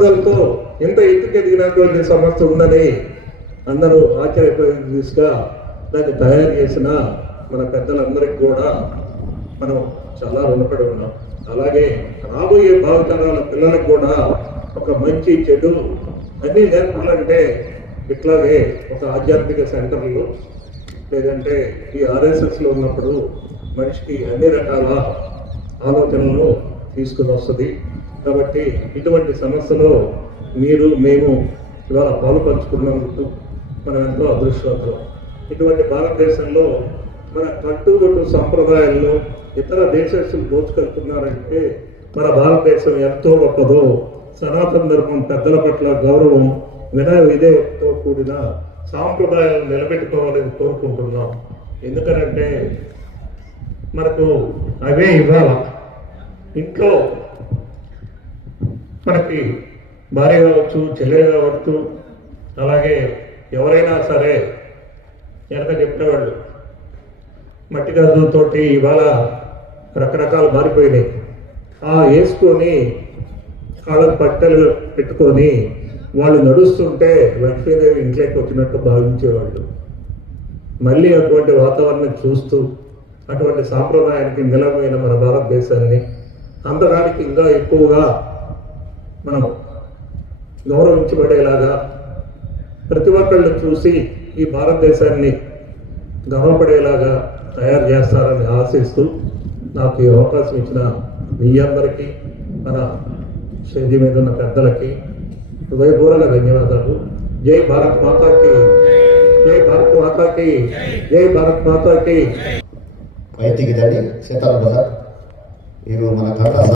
పట్టుదలతో ఇంత ఎత్తుకు ఎదిగినటువంటి సంస్థ ఉందని అందరూ ఆశ్చర్యపోయే దిశగా దాన్ని తయారు చేసిన మన పెద్దలందరికీ కూడా మనం చాలా రుణపడి ఉన్నాం. అలాగే రాబోయే భావితరాల పిల్లలకు కూడా ఒక మంచి చెడు అన్నీ నేర్పాలంటే ఇట్లాగే ఒక ఆధ్యాత్మిక సెంటర్లు లేదంటే ఈ ఆర్ఎస్ఎస్లో ఉన్నప్పుడు మనిషికి అన్ని రకాల ఆలోచనలు తీసుకుని వస్తుంది. కాబట్టి ఇటువంటి సమస్యలో మీరు మేము ఇవాళ పాలు పంచుకున్నందుకు మనం ఎంతో అదృష్టవంతం ఇటువంటి భారతదేశంలో మన కట్టుబొట్టు సంప్రదాయాల్లో ఇతర దేశస్తులు దోచుకెళ్తున్నారంటే మన భారతదేశం ఎంతో గొప్పదో సనాతన ధర్మం పెద్దల పట్ల గౌరవం వినయ విధేయతో కూడిన సాంప్రదాయాలను నిలబెట్టుకోవాలని కోరుకుంటున్నాం. ఎందుకనంటే మనకు అవే ఇవ్వాలి. ఇంట్లో మనకి భార్య కావచ్చు చెల్లెలు కావచ్చు అలాగే ఎవరైనా సరే వెనక చెప్పేవాళ్ళు. మట్టి గదులతోటి ఇవాళ రకరకాలు మారిపోయినాయి. ఆ వేసుకొని కాళ్ళకు పట్టలు పెట్టుకొని వాళ్ళు నడుస్తుంటే లక్ష్మీదేవి ఇంట్లోకి వచ్చినట్టు భావించేవాళ్ళు. మళ్ళీ అటువంటి వాతావరణం చూస్తూ అటువంటి సాంప్రదాయానికి నిలమైన మన భారతదేశాన్ని అందడానికి ఇంకా ఎక్కువగా మనం గౌరవించబడేలాగా ప్రతి ఒక్కళ్ళు చూసి ఈ భారతదేశాన్ని గర్వపడేలాగా తయారు చేస్తారని ఆశిస్తూ నాకు ఈ అవకాశం ఇచ్చిన మీ అందరికీ మన స్టేజి మీద ఉన్న పెద్దలకి హృదయపూర్వక ధన్యవాదాలు. జై భారత్ మాతాకి జై భారత్ మాతాకి జై భారత్ మాతాకి. వైద్యకి దాడి సీతారాం బజార్ మీరు మన కళ